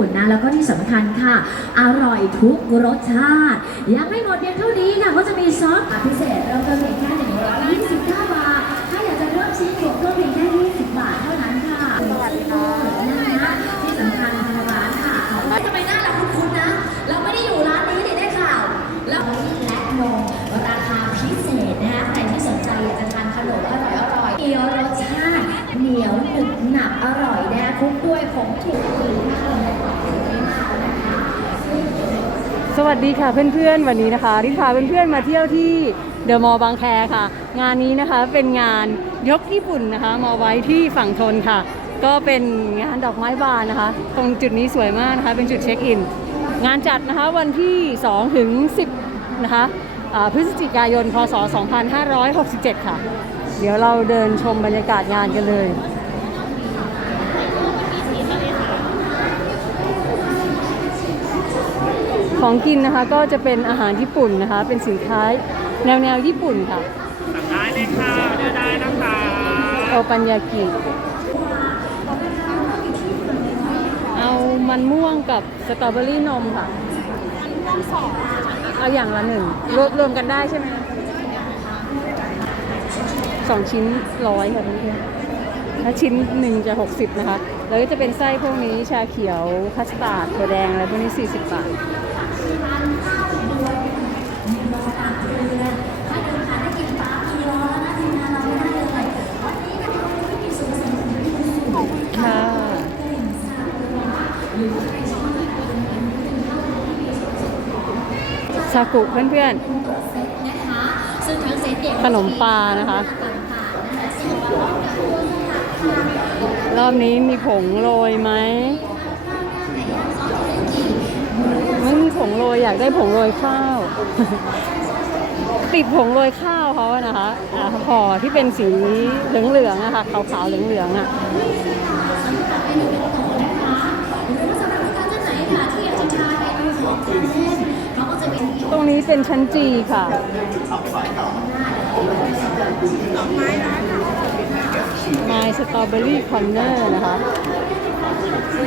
ปุ่นนะ แล้วก็ที่สำคัญค่ะ อร่อยทุกรสชาติ ยังไม่หมดเพียงเท่านี้ค่ะก็จะมีซอสพิเศษเริ่มต้นเพียงแค่129บาท ถ้าอยากจะเริ่มชิ้นบวกก็เพียงแค่20 บาทเท่านั้นค่ะสวัสดีค่ะ เหนียวหนึบหนับอร่อยนะคะคลุกด้วยผงถั่วเหลืองนะคะสวัสดีค่ะเพื่อนๆวันนี้นะคะริพาเพื่อนๆมาเที่ยวที่เดอะมอลล์บางแคค่ะ งานนี้นะคะเป็นงานยกญี่ปุ่นนะคะมาไว้ที่ฝั่งทนค่ะ ก็เป็นงานดอกไม้บานนะคะ ตรงจุดนี้สวยมากนะคะ เป็นจุดเช็คอิน งานจัดนะคะวันที่ 2 ถึง 10 นะคะพฤศจิกายน พศ 2567 ค่ะ เดี๋ยวเราเดินชมบรรยากาศงานกันเลย ของกินนะคะก็จะเป็นอาหารญี่ปุ่นนะคะ เป็นสินค้าแนวแนวญี่ปุ่นค่ะสั่งได้เลยค่ะเลือกได้นะคะโอปัญญากิเอามันม่วงกับสตรอเบอรี่นมค่ะเอาอย่างละหนึ่งรวมรวมกันได้ใช่ไหม สองชิ้นร้อยค่ะเพื่อนๆถ้าชิ้นหนึ่งจะ60นะคะ แล้วก็จะเป็นไส้พวกนี้ชาเขียวคัสตาร์ดถั่วแดงอะไรพวกนี้40บาทค่ะชากุเพื่อนนะคะซึ่งทั้งเซตเด็กขนมปลานะคะๆ รอบนี้มีผงโรยไหมไม่มีผงโรยอยากได้ผงโรยข้าว ติดผงโรยข้าวเขาอะนะคะอ่าห่อที่เป็นสีเหลืองๆอะคะขาวๆเหลืองๆอะหรือว่าสำหรับลูกค้าท่านไหนค่ะที่อยากจะทาน มนูของทานเล่นเขาก็จะมีตรงนี้เป็นชั้นจี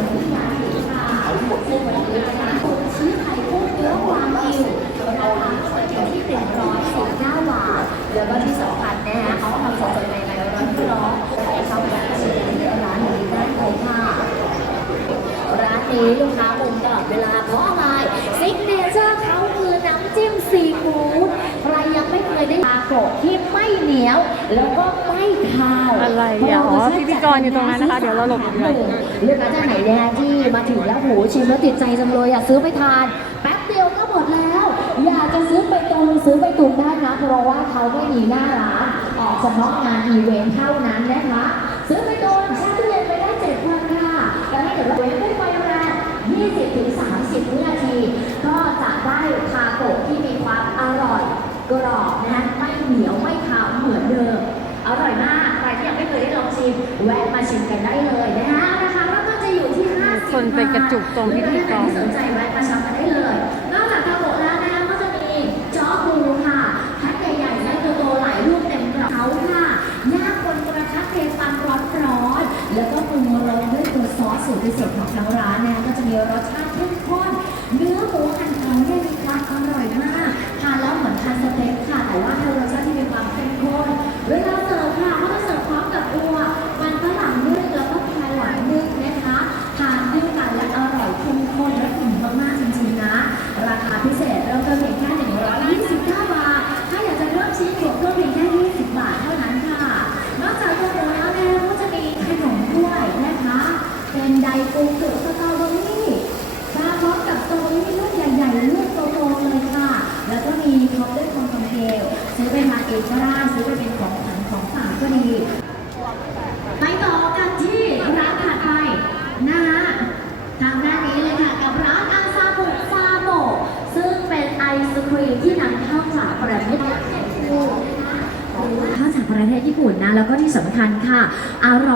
ค่ะ My Strawberry Corner นะคะซื้อไข่กุ้งเนอวากิวราคาก็จะอยู่ที่หนึ่งร้อยสิบเก้าบาทแล้วก็ที่สำคัญนะคะเขาทำสดๆใหม่ๆร้อนๆร้อนเข้าร้านชิมร้านนี้ได้เลยค่ะร้านนี้ลูกค้ามุงตลอดเวลาเพราะอะไรซิกเนเจอร์เขาคือน้ำจิ้มซีฟู้ดใครยังไม่เคยได้ปลาโกะที่ไม่เหนียว แล้วก็ พิธีกรอยู่ตรงนั้นนะคะ เดี๋ยวเราหลบอยู่ลูกค้าท่านไหนแน่ที่มาถึงแล้วโหชิมแล้วติดใจจังเลยอยากซื้อไปทาน แป๊บเดียวก็หมดแล้ว อยากจะซื้อไปตรงซื้อไปตุนได้นะเพราะว่าเขาไม่มีหน้าร้านออกเฉพาะงานอีเวนต์เท่านั้นนะคะ ซื้อไปตุนแช่ตู้เย็นไปได้เจ็ดวันค่ะแต่ถ้าเกิดว่าเว้นด้วยไฟแรง20ถึง30วินาที ก็จะได้ทาโกะที่มีความอร่อยกรอบนะไม่เหนียวไม่ขาวเหมือนเดิมอร่อยมาก แวะมาชิมกันได้เลยนะคะนะคะแล้วก็จะอยู่ที่ 50คนไปกระจุกตรงพิธีกรที่สนใจแวะมาช็อปกันได้เลย นอกจากทาโกะแล้วนะคะก็จะมีจ๊อกบูค่ะแพ็คใหญ่ๆและโตๆหลายรูปเต็มกระเป๋าค่ะย่างบนกระทะเทปันร้อนๆแล้วก็ปรุงรสด้วยตัวซอสสูตรพิเศษของทางร้านนะคะก็จะมีรสชาติเข้ม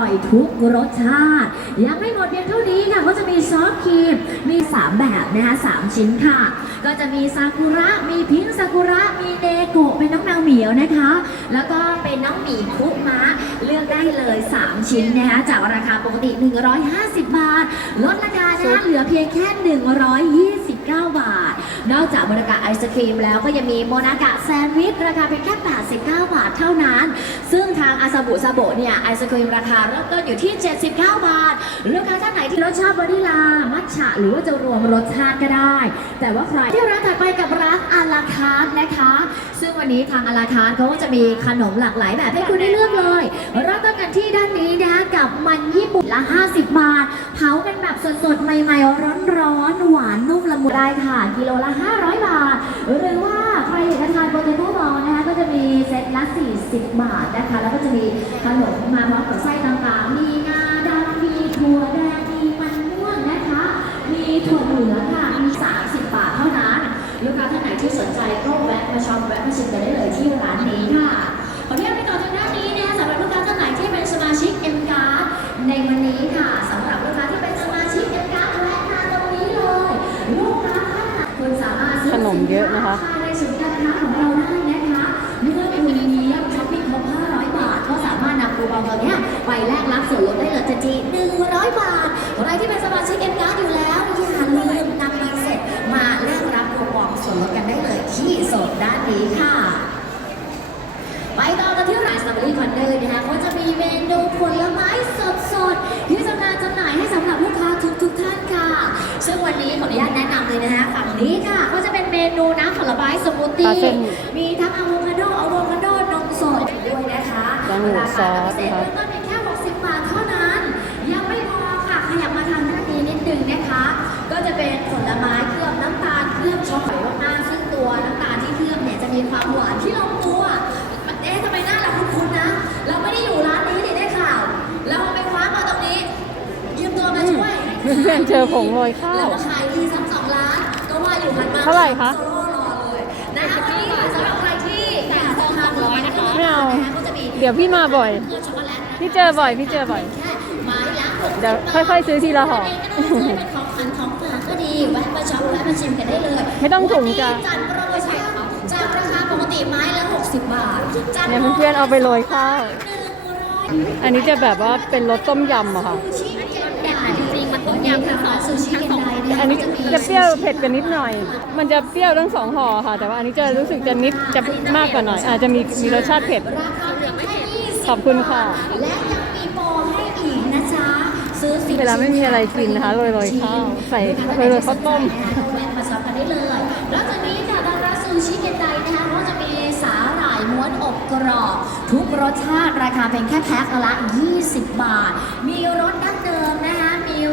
ร่อยทุกรสชาติ ยังไม่หมดเพียงเท่านี้ค่ะก็จะมีซอสครีมมี 3 แบบนะคะ3ชิ้นค่ะ ก็จะมีซากุระมีพิงซากุระมีเนโกะเป็นน้องแมวเหมียวนะคะ แล้วก็เป็นน้องหมีคุมะเลือกได้เลย 3 ชิ้นนะคะจากราคาปกติ 150 บาท ลดราคานะคะเหลือเพียงแค่ 9 บาท นอกจากบริการไอศครีมแล้วก็ยังมีโมนากะแซนด์วิชราคาเพียงแค่ 89 บาทเท่านั้น ซึ่งทางอาซาบุซาโบะเนี่ยไอศครีมราคาเริ่มต้นอยู่ที่ 79 บาท ลูกค้าท่านไหนที่รสชาติวานิลา มัทฉะหรือว่าจะรวมรสชาติก็ได้ แต่ว่าใครที่ร้านถัดไปกับร้านอาราคาร์ทนะคะ ซึ่งวันนี้ทางอาราคาร์ทเขาก็จะมีขนมหลากหลายแบบให้คุณได้เลือกเลยเริ่มต้นกันที่ด้านนี้นะคะกับมันญี่ปุ่นละ 50 บาทเผากันแบบสดๆใหม่ๆร้อนๆหวานนุ่มละมุนได้ค่ะ กิโลละ 500 บาท หรือว่าใครอยากจะทานโปเตโต้บอลนะคะ ก็จะมีเซตละ 40 บาทนะคะ แล้วก็จะมีขนมมาพร้อมกับไส้ต่างๆ มีงาดำมีถั่วแดง มีมันม่วงนะคะ มีถั่วเหลืองค่ะ มี 30 บาทเท่านั้น ลูกค้าท่านไหนที่สนใจก็แวะมาช็อปแวะมาชิมกันได้เลยที่ร้านนี้ค่ะ ขออนุญาตไปต่อทางด้านนี้นะคะสำหรับลูกค้าท่านไหนที่เป็นสมาชิก M Card ในวันนี้ค่ะ เยอะนะคะภาในศูนย์การค้าของเราได้นะคะเมื่อคุณมีช้อปปิ้งครบ500 บาท ก็สามารถนำคูปองตัวนี้ไปแลกรับส่วนลดได้เลยทันที100 บาทใครที่เป็นสมาชิก M Card อยู่แล้วอย่าลืมนำเงินเสร็จมาแลกรับคูปองส่วนลดกันได้เลยที่โซนด้านนี้ค่ะ ไปต่อกันที่ร้านสตรอเบอรี่คอนเนอร์นะคะก็จะมีเมนูผลไม้สดๆที่จะมาจำหน่ายให้สำหรับลูกค้าทุกๆท่านค่ะ ซึ่งวันนี้ขออนุญาตแนะนำเลยนะคะฝั่งนี้ค่ะก็จะ นูน้ำผลไม้สมูทปตี้ลาเส้นมีทั้งอะโวคาโดอะโวคาโดนมสดด้วยนะคะยังหมูราซอคาสพิเศษนะคะเริ่มต้นเพียงแค่60บาทเท่านั้น ยังไม่พอค่ะขยับมาทางด้านนี้นิดนึงนะคะ ก็จะเป็นผลไม้เคลือบน้ำตาลเคลือบช็อกโกแลตหน้าซึ่งตัวน้ำตาลที่เคลือบเนี่ยจะมีความหวานที่ลงตัวเอ๊ะทำไมหน้าเราคุ้นๆนะ เราไม่ได้อยู่ร้านนี้นี่ได้ข่าว เราเอาไปคว้ามาตรงนี้ยืมตัวมาช่วยเพื่อนๆเจอผงโรยข้าว เท่าไหร่คะโซโล่รอเลยนะคะวันนี้สำหรับใครที่อยากจะทานร้อยนะคะไม่เอาก็จะมีเดี๋ยวพี่มาบ่อยเครื่องช็อกโกแลตนะคะพี่เจอบ่อย พี่เจอบ่อย แค่ไม้ละหกสิบเดี๋ยวบาทค่อยๆซื้อทีละห่อเองก็ได้ซื้อเป็นของขวัญของฝากก็ดีแวะมาช็อปแวะมาชิมกันได้เลยไม่ต้องถุงจ้ะ วันนี้จัดโปรโมชั่นจากราคาปกติไม้ละ 60 บาทจัดเนี่ยเพื่อนๆเอาไปโรยข้าว อันนี้จะแบบว่าเป็นรสต้มยำอะค่ะ ซูชิเกนไดจริงๆมันต้มยำทั้งสองซูชิเกนไดเนี่ย อันนี้จะเปรี้ยวเผ็ดกันนิดหน่อย มันจะเปรี้ยวทั้งสองห่อค่ะ แต่ว่าอันนี้จะรู้สึกจะนิดจะมากกว่าหน่อย อาจจะมีมีรสชาติเผ็ด ราคาเพียงแค่20ขอบคุณค่ะ และยังมีโปรให้อีกนะจ๊ะ ซื้อสิบเวลาไม่มีอะไรกินนะคะโรยๆข้าวใส่โรยๆข้าวต้มแวะมาซับกันได้เลยแล้วจากนี้ค่ะทางร้านซูชิเกนไดนะคะก็จะมีสาหร่ายม้วนอบกรอบ ทุกรสชาติราคาเป็นแค่แพ็คละ 20 บาท มีรสดั้งเดิมนะคะมี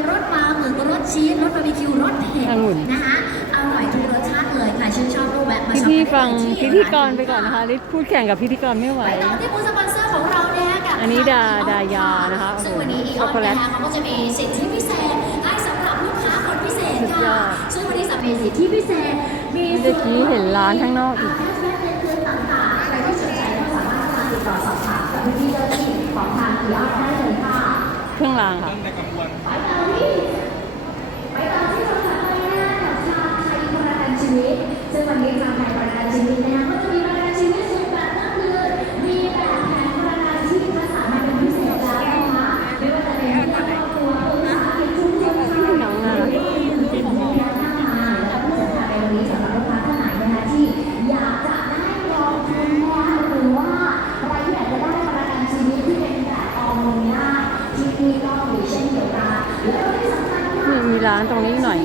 รสปลาหมึกรสชีสรสบาร์บีคิวรสเผ็ดองุ่น นะคะอร่อยทุกรสชาติเลยใครชื่นชอบก็แวะมาพี่ช็อปพี่กันได้ฟังเลยที่พิธีกรไปก่อนนะคะลิศพูดแข่งกับพิธีกรไม่ไหว ไปต่อที่บูธสปอนเซอร์ของเราเนี่ยกับอันนี้ดาทงดายานะคะซึ่งวันนี้อีอช็ออกนโกแลตนะคะเขาก็จะมีสิทธิพิเศษให้สำหรับลูกค้าคนพิเศษสุดยอค่ะดซึ่งวันนี้สำมีสิทธิพิเศษมีเมื่อกี้เห็นร้านข้างนอกอีกแคชแบ็กเป็นคืนต่างๆใครที่สนใจก็สามารถมาติดต่อสอบถามกับพี่ๆเจ้าหน้าที่ของทางอีออนได้เลยค่ะ เครื่องรางค่ะไปต่อที่ไปตามที่สถาบันนะคะกับชาไทยพลันชีวิตซึ่งวันนี้ชาไร้านตรงนี้หน่อย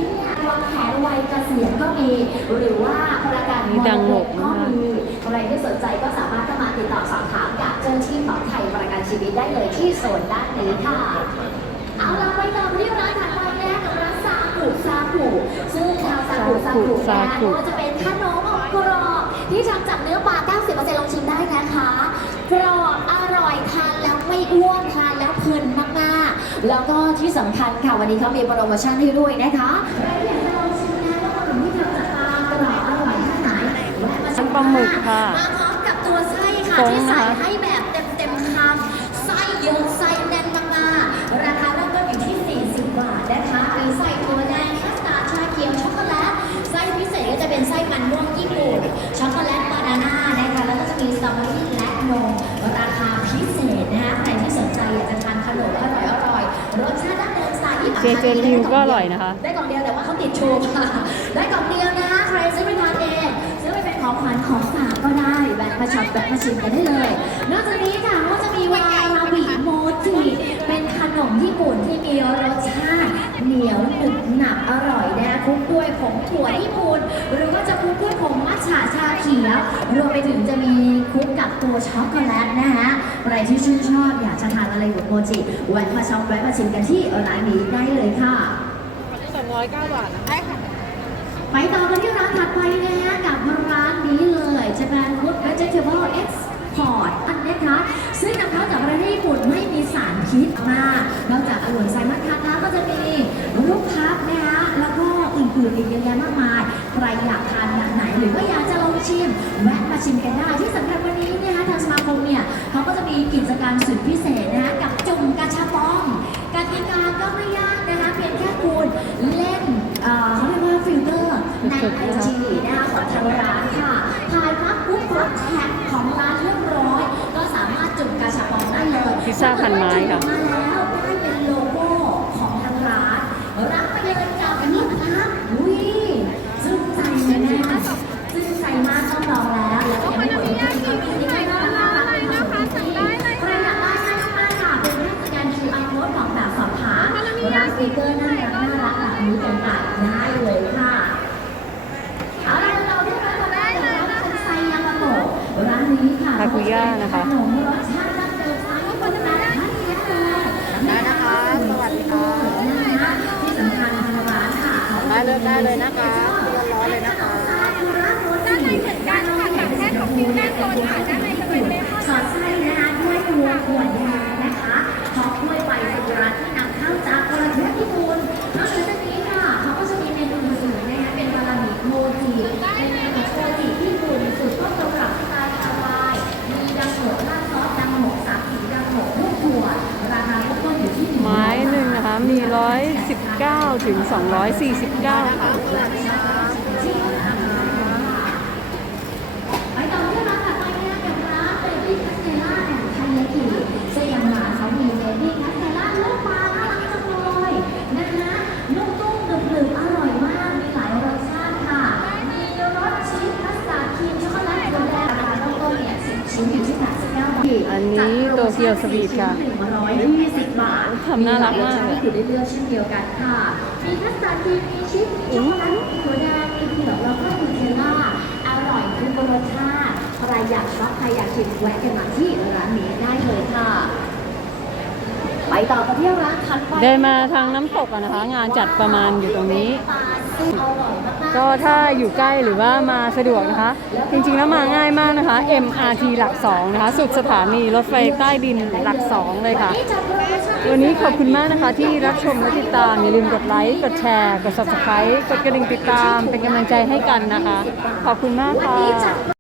วางแผนวัยเกษียณก็มีหรือว่าประกันมีดังหนกก็นะคะมีใครที่สนใจก็สามารถเข้ามาติดต่อสอบถามกับเจ้าหน้าที่ของไทยประกันชีวิตได้เลยที่โซนด้านนี้ค่ะ เอาเราไปต่อที่ร้านถัดไปนะคะกับร้านซากุซากุซึ่งชาวซากุซากุซานะคะกุก็จะเป็นขนมอบกรอบที่ทำจากเนื้อปลา 90%ลองชิมได้นะคะกรอบ แล้วก็ที่สำคัญค่ะวันนี้เขามีโปรโมชั่นให้ด้วยนะคะใครอยากจะลองชิมนะว่าขนมที่ทำจากปลากรอบอร่อยแค่ไหนแวะมาชิมปลาหมึกค่ะ มาพร้อมกับตัวไส้ค่ะตรงที่ใส่นะคะให้แบบเต็มๆคำไส้เยอะไส้แน่นมากๆราคาเริ่มต้นอยู่ที่ 40 บาทนะคะมีไส้ถั่วแดงแคสตาร์ดชาเขียวช็อกโกแลตไส้พิเศษก็จะเป็นเป็นไส้มันม่วง เจเจลิวก็อร่อยนะคะ ได้กล่องเดียวแต่ว่าเขาติดโชว์ค่ะ ได้กล่องเดียวนะใครซื้อไปทานเองซื้อไปเป็นของขวัญของฝากก็ได้แบบมาช็อปแวะมาชิมกันได้เลย นอกจากนี้ค่ะก็จะมีวาราบิ โมจิเป็นขนมญี่ปุ่นที่มีรสชาติ เหนียวหนึบหนับอร่อยนะคะคลุกด้วยผงถั่วญี่ปุ่นหรือว่าจะคลุกด้วยผงมัทฉะชาเขียวรวมไปถึงจะมีคลุกกับตัวช็อกโกแลตนะคะใครที่ชื่นชอบอยากจะทานอะไรกับโมจิแวะมาช็อปแวะมาชิมกันที่ร้านนี้ได้เลยค่ะ209บาทนะไปต่อกันที่ร้านถัดไปนะฮะกับร้านนี้เลย Japan Food Vegetable Export อันนี้คะซึ่งนำเข้าจากประเทศญี่ปุ่นไม่มีสารพิษมากนอกจากองุ่นไซมัสคัทแล้วก็จะมีลูกพับนะคะแล้วก็อื่นๆอีกเยอะแยะมากมายใครอยากทานแบบไหนหรือว่าอยากจะลองชิมแวะมาชิมกันได้ที่สำคัญวันนี้เนะคะทางสมาคมเนี่ยเขาก็จะมีกิจกรรมสุดพิเศษนะคะกับจุ่มกาชาปองกติกาก็ไม่ยากนะคะเพียงแค่คุณเล่นเอ่อเขาเรียกว่าฟิลเตอร์ในไอจีนะคะของทางร้านค่ะถ่ายภาพปุ๊บกดแท็ ซซ่าพันไม้ค่ะมาแล้วได้เป็นโลโก้ของทางร้านรับไปเลยกับนี่ครับอุ้ยซึ้งใจเลยนะซึ้งใจมากต้องลองแล้วแล้วก็ยังไม่หมดเพียงเท่านี้ก็มีน่ารักน่ารักนะคะสั่งได้เลยใครอยากได้ง่ายมากๆค่ะเป็นแค่สแกน QR code ของแบบสอบถามร้านสติกเกอร์น่ารักน่ารักแบบนี้กันไปได้เลยค่ะ เอาล่ะเราที่ร้านต่อไปเลยร้านคันไซยามาโตะร้านนี้ค่ะทาคุย่านะคะขนมรสชาติดั้งเดิมสไตล์ญี่ปุ่นแบบท่านนี้เลย ได้นะคะสวัสดีค่ะ นะคะที่สำคัญทางร้านค่ะขา ได้เลยได้เลยนะคะร้อนๆเลยนะคะซากุระโรจิด้านในเหมือนกันค่ะแบบแค่ของฟิวด้านบนค่ะด้านในจะเป็นเลมอนสอดไส้นะคะด้วยตัวขวดแดงนะคะท็อปด้วยใบซากุระที่นำเข้าจากประเทศญี่ปุ่นนอกจากนี้ค่ะเขาก็จะมีเมนูอื่นๆนะคะเป็นบารามิโมจิเป็นเมนูโมจิญี่ปุ่นสูตรต้นตำรับสไตล์ฮาวายมีดังโหดราดซอสดังโหดสามสีดังโหดลูกถั่วราคาเริ่มต้นอยู่ที่ไม้หนึ่งนะคะมี119ถึง249ค่ะ ไปต่อที่ร้านถัดไปเนี่ยกับร้านเบบี้คาสเตล่าแอนด์ไทยากิซึ่งอย่างร้านเขามีเบบี้คาสเตล่าลูกปลาน่ารักจังเลยนะคะนุ่มตุ้มหนึบๆอร่อยมาก มีหลายรสชาติค่ะ มีรสชีสคัสตาร์ดครีมช็อกโกแลตตัวแดงราคาเริ่มต้นเนี่ย10ชิ้นอยู่ที่89บาท อันนี้โตเกี ยวสวีทค่ะ120บาททำน่ารักมากให้คุณได้เลือกเช่นเดียวกันค่ะ มีคัสตาร์ดครีมมีชีสมีช็อกโกแลตมีถั่วแดงมีเผือกแล้วก็มีเทลล่า อร่อยทุกรสชาติ ใครอยากช็อปใครอยากชิมแวะกันมาที่ร้านนี้ได้เลยค่ะไปต่อกันที่ร้านถัดไปเดินมาทางน้ำตกอะนะคะ งานจัดประมาณอยู่ตรงนี้ปลาซึ่งอร่อยมากๆ ก็ถ้าอยู่ใกล้หรือว่ามาสะดวกนะคะ จริงๆแล้วมาง่ายมากนะคะ MRT หลัก2นะคะ สุดสถานีรถไฟใต้ดินหลัก 2 เลยค่ะ วันนี้ขอบคุณมากนะคะที่รับชมและติดตาม อย่าลืมกดไลค์ กดแชร์ กด subscribe กดกระดิ่งติดตาม เป็นกำลังใจให้กันนะคะ ขอบคุณมากค่ะ